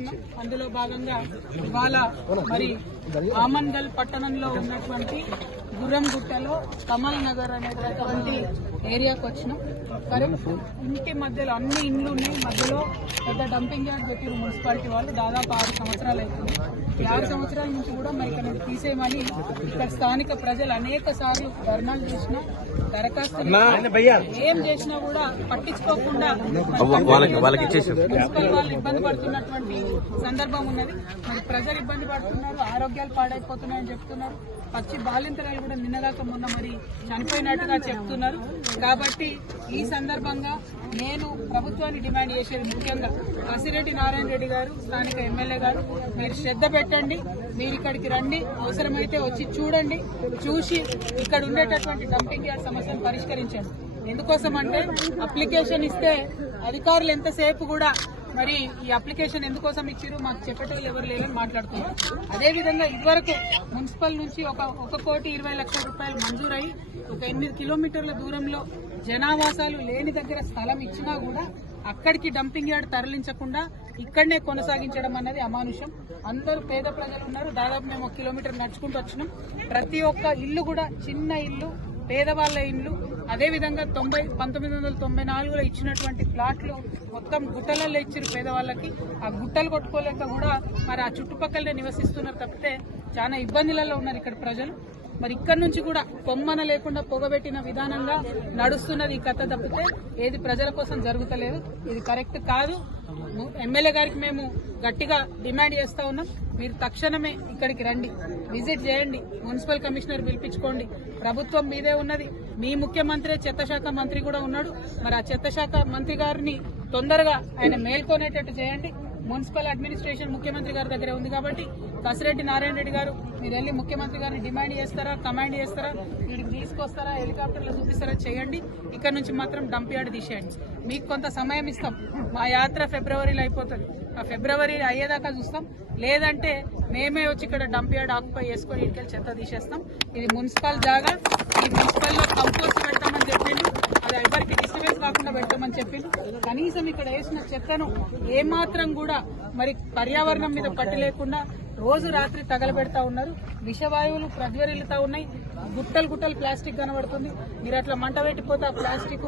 ఉన్నాం. అందులో భాగంగా ఇవాళ మరి ఆమంగల్ పట్టణంలో ఉన్నటువంటి గుర్రంగుట్టలో కమల్ నగర్ అనేటువంటి ఏరియాకి వచ్చినాం. కరెక్ట్ ఇంటి మధ్యలో అన్ని ఇండ్లు ఉన్నాయి, మధ్యలో పెద్ద డంపింగ్ యార్డ్ పెట్టిరు మున్సిపాలిటీ వాళ్ళు. దాదాపు 6 సంవత్సరాలు అవుతుంది. ఈ 6 సంవత్సరాల నుంచి కూడా మరి ఇక్కడ తీసేయమని ఇక్కడ స్థానిక ప్రజలు అనేక సార్లు ధర్నాలు చేసినా, దరఖాస్తులు ఏం చేసినా కూడా పట్టించుకోకుండా మున్సిపల్ వాళ్ళు ఇబ్బంది పడుతున్నటువంటి సందర్భం ఉన్నది. మరి ప్రజలు ఇబ్బంది పడుతున్నారు, ఆరోగ్యాలు పాడైపోతున్నాయని చెప్తున్నారు. పచ్చి బాలింతరాలు కూడా నిన్నదాకా మొన్న మరి చనిపోయినట్టుగా చెప్తున్నారు. కాబట్టి ఈ సందర్భంగా నేను ప్రభుత్వాన్ని డిమాండ్ చేసేది ముఖ్యంగా కసిరెడ్డి నారాయణ రెడ్డి గారు, స్థానిక ఎమ్మెల్యే గారు, మీరు శ్రద్ధ పెట్టండి. మీరు ఇక్కడికి రండి, అవసరమైతే వచ్చి చూడండి, చూసి ఇక్కడ ఉండేటటువంటి డంపింగ్ యార్డ్ సమస్యను పరిష్కరించండి. ఎందుకోసం అంటే అప్లికేషన్ ఇస్తే అధికారులు ఎంతసేపు కూడా మరి ఈ అప్లికేషన్ ఎందుకోసం ఇచ్చారు మాకు చెప్పేటోళ్ళు ఎవరు లేదని మాట్లాడుతున్నారు. అదేవిధంగా ఇదివరకు మున్సిపల్ నుంచి 1,20,00,000 రూపాయలు మంజూరై ఒక 8 కిలోమీటర్ల దూరంలో జనావాసాలు లేని దగ్గర స్థలం ఇచ్చినా కూడా అక్కడికి డంపింగ్ యార్డ్ తరలించకుండా ఇక్కడనే కొనసాగించడం అన్నది అమానుషం. అందరూ పేద ప్రజలు ఉన్నారు. దాదాపు మేము 1 కిలోమీటర్ నడుచుకుంటూ వచ్చినాం. ప్రతి ఒక్క ఇల్లు కూడా చిన్న ఇల్లు, పేదవాళ్ల ఇల్లు. అదేవిధంగా 1994లో ఇచ్చినటువంటి ప్లాట్లు మొత్తం గుట్టలలో ఇచ్చారు పేదవాళ్ళకి. ఆ గుట్టలు కొట్టుకోలేక కూడా మరి ఆ చుట్టుపక్కలనే నివసిస్తున్నారు తప్పితే చాలా ఇబ్బందులలో ఉన్నారు ఇక్కడ ప్రజలు. మరి ఇక్కడ నుంచి కూడా కొమ్మన లేకుండా పొగబెట్టిన విధానంగా నడుస్తున్నది ఈ కథ తప్పితే ఏది ప్రజల కోసం జరుగుతలేదు. ఇది కరెక్ట్ కాదు. ఎమ్మెల్యే గారికి మేము గట్టిగా డిమాండ్ చేస్తా ఉన్నాం. మీరు తక్షణమే ఇక్కడికి రండి, విజిట్ చేయండి, మున్సిపల్ కమిషనర్ పిలిపించుకోండి. ప్రభుత్వం మీదే ఉన్నది. మీ ముఖ్యమంత్రి చెత్త శాఖ మంత్రి కూడా ఉన్నాడు. మరి ఆ చెత్త శాఖ మంత్రి గారిని తొందరగా ఆయన మేల్కొనేటట్టు చేయండి. మున్సిపల్ అడ్మినిస్ట్రేషన్ ముఖ్యమంత్రి గారి దగ్గర ఉంది కాబట్టి కసిరెడ్డి నారాయణ రెడ్డి గారు మీరు వెళ్ళి ముఖ్యమంత్రి గారిని డిమాండ్ చేస్తారా, కమాండ్ చేస్తారా, వీడికి తీసుకొస్తారా, హెలికాప్టర్లో చూపిస్తారా, చేయండి. ఇక్కడ నుంచి మాత్రం డంప్ యార్డ్ తీసేయండి. మీకు కొంత సమయం ఇస్తాం. మా యాత్ర ఫిబ్రవరిలో అయిపోతుంది. ఆ ఫిబ్రవరి అయ్యేదాకా చూస్తాం. లేదంటే మేమే వచ్చి ఇక్కడ డంప్ యార్డ్ ఆక్యుపై చేసుకొని ఇటుకెళ్ళి చెత్త తీసేస్తాం. ఇది మున్సిపల్ జాగా. ఈ మున్సిపల్లో కంపోస్ట్ పెడతామని చెప్పిండు. అది ఎవరికి డిస్టర్బెన్స్ కాకుండా పెట్టమని చెప్పిండు. కనీసం ఇక్కడ వేసిన చెత్తను ఏమాత్రం కూడా మరి పర్యావరణం మీద పట్టు లేకుండా రోజు రాత్రి తగలబెడతా ఉన్నారు. విషవాయువులు ప్రజ్వరిల్లుతా ఉన్నాయి. గుట్టలు ప్లాస్టిక్ కనబడుతుంది. మీరు అట్లా మంట పెట్టిపోతే ఆ ప్లాస్టిక్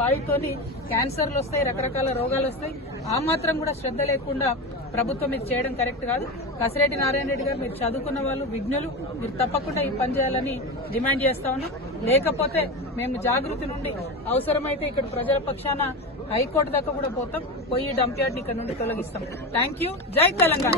వాయుతోని క్యాన్సర్లు వస్తాయి, రకరకాల రోగాలు వస్తాయి. ఆ మాత్రం కూడా శ్రద్ధ లేకుండా ప్రభుత్వం ఇది చేయడం కరెక్ట్ కాదు. కసిరెడ్డి నారాయణ రెడ్డి గారు మీరు చదువుకున్న వాళ్ళు, విజ్ఞులు, మీరు తప్పకుండా ఈ పని చేయాలని డిమాండ్ చేస్తా ఉన్నాం. లేకపోతే మేము జాగృతి నుండి అవసరమైతే ఇక్కడ ప్రజల పక్షాన హైకోర్టు దాకా కూడా పోతాం. పోయి డంప్ యార్డ్ని ఇక్కడ నుండి తొలగిస్తాం. Thank you. జై తెలంగాణ.